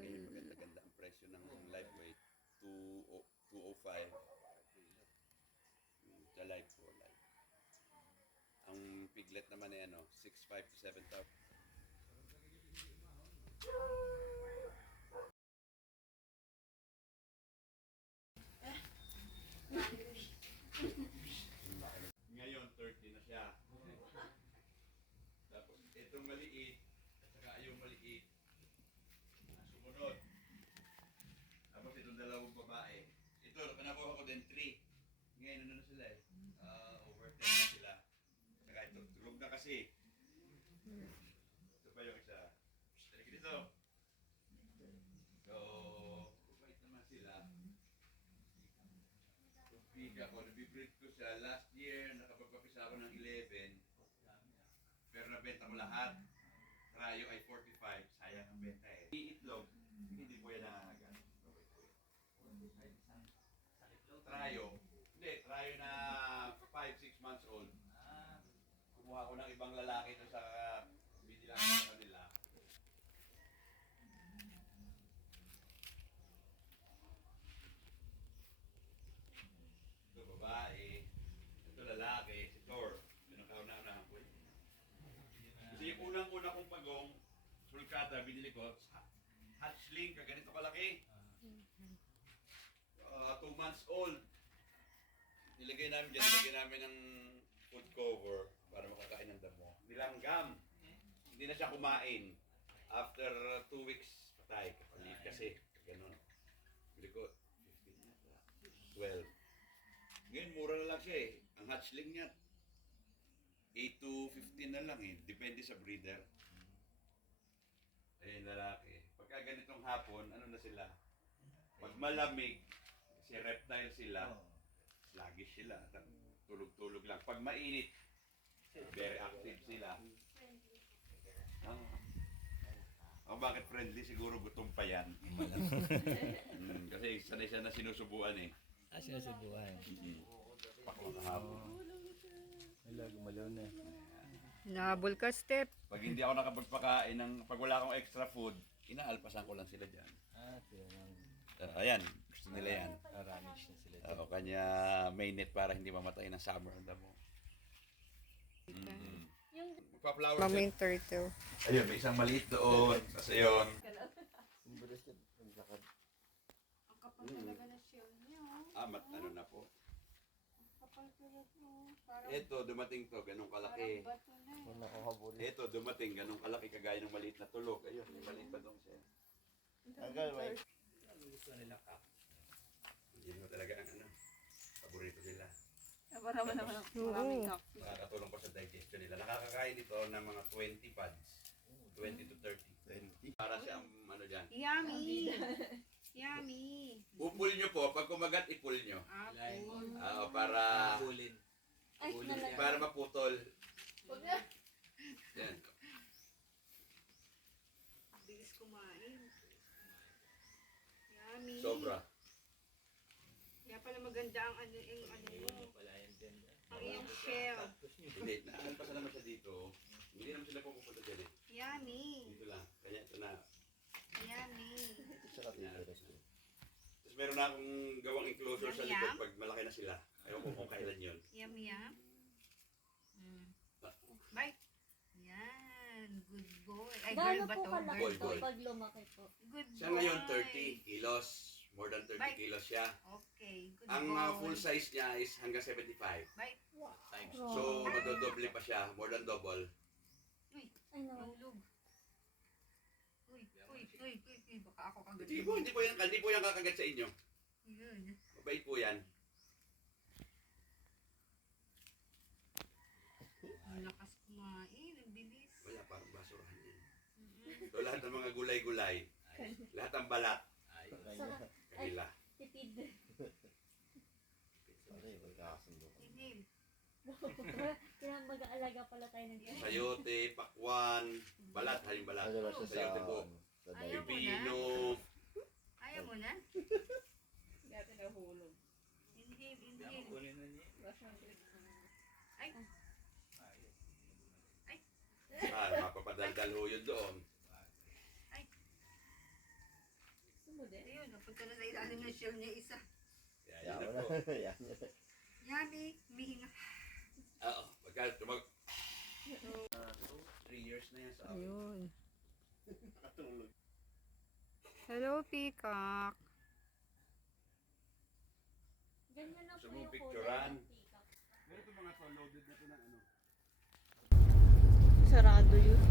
Ngayon maganda ang presyo ng live weight. 205. Sa live po, live. Ang piglet naman ay 6,500 to 7,000. Ngayon, 30 na siya. Tapos, itong maliit, at saka yung maliit, sumunod. Tapos, itong dalawang babae. Ito, kanakuha ko din 3. Ngayon, ano na sila eh? Over 10 na sila. Saka ito, tulog na kasi. Ito pa yung isa. Talagin dito. So, kubait naman sila. Big ako, nabibreed ko siya. Last year, nakapagpapisa ako ng 11. Pero nabenta ko lahat. Trayo ay 45. Sayang ang benta eh. Iitlog, hindi po yan nangangagat. Trayo. Hindi, trayo na 5-6 months old. Kumuha ko ng ibang lalaki doon sa binilang ko sa kanila. Ito babae. Ito lalaki. Si Thor. Pinakauna-unahan ko yun. Kasi yung unang-una kong pagong sulkata, binili ko, hatchling, kaganito kalaki. 2 months old. Nilagay namin dyan, nilagay namin ng food cover para makakain ng damo. Nilanggam. Hindi na siya kumain. After 2 weeks, patay. Kapalit kasi. Ganon. Bili ko, 15 na. 12. Ngayon, mura na lang siya eh. Ang hatchling niya, 8 to 15 na lang eh. Depende sa breeder. Ayun, lalaki. Pagka ganitong hapon, ano na sila? Pag malamig, kasi reptile sila, sluggish sila. Tulog-tulog lang. Pag mainit, very active sila. Bakit friendly? Siguro gutom pa yan. Kasi sanay siya na sinusubuan eh. Sinusubuan. Paklo na hapon. Gumalaw na. Nahabol ka, Step. Pag hindi ako nakapagpakain, pag wala akong extra food, inaalpasan ko lang sila dyan. Ayan, gusto nila yan. Aramish na sila. Kanya mainit para hindi mamatay ng summer ang damo. Magpa-flower Maming turtle. Ayun, may isang maliit doon. Kasi yun. Ang kapal talaga na shell niya. Ano na po. Ang kapal talaga. Parang Ito, dumating to, ganun kalaki. bato na eh. Ito, dumating, ganun kalaki, kagaya ng maliit na tulog. Ayun, may maliit pa doon siya. Gusto nila kak. Hindi mo talaga ang paborito nila. Marami naman ang maraming cup. Nakakatulong pa sa digestion nila. Nakakakain ito ng mga 20 pads. 20 to 30. Para siyang dyan. Yummy! Yummy! Upul nyo po, pag kumagat, ipul nyo. Apple. Para Bulin. para maputol. Yan. Bilis kumain. Yummy! Sobra. Kaya pala maganda ang ano mo. Wala yan din. Ang iyong shell. Hindi, naalpasan naman siya dito. Hindi naman sila pupunta dyan eh. Yummy! Dito lang. Kanya ito na. Yummy! Tapos meron na akong gawang enclosure sa Yum, likod yum. pag malaki na sila. Ayaw ko kung kailan yun. Yum yum. Bye! Yan! Good boy. Ay, girl Gaano ba po to? kalaki Boy, to boy. pag lumaki po? Good boy. Siya ngayon 30 kilos. More than 30 Bye. kilos siya. Okay, good Ang boy. full size niya is hanggang 75. Bye! Times. So, madodoble pa siya. More than double. Uy! Ay, no. Nahulog. Uy! Baka ako kagad. Hindi po yan kakagat sa inyo. Yun. Mabait po yan. Ang lakas kumain. Ang bilis. Wala, parang basurahan yan. So, lahat ng mga gulay-gulay. Lahat ng balat. Sarap. Kanila. Tipid. Sige. Kaya mag-aalaga pala tayo ng Sayote, pakwan, balat, haling balat. Sayote po. Ayaw mo na? Pipino. Ayaw mo na? Dati nahulog. Inhale. Kunin na niya. Ay! Mapapadaldal ho yun doon. Ayun, napunta na sa ilalim ng shell niya isa. Yan na po. Yummy, humihinga. Oo, pagka tumag... 3 years na yan sa akin. Ayun. Nakatulog. Hello, peacock. Ganyan na po Gusto mong yung picturean? kulay ng peacock. Pero ito mga to, loaded na ito ng ano. Sarado yun.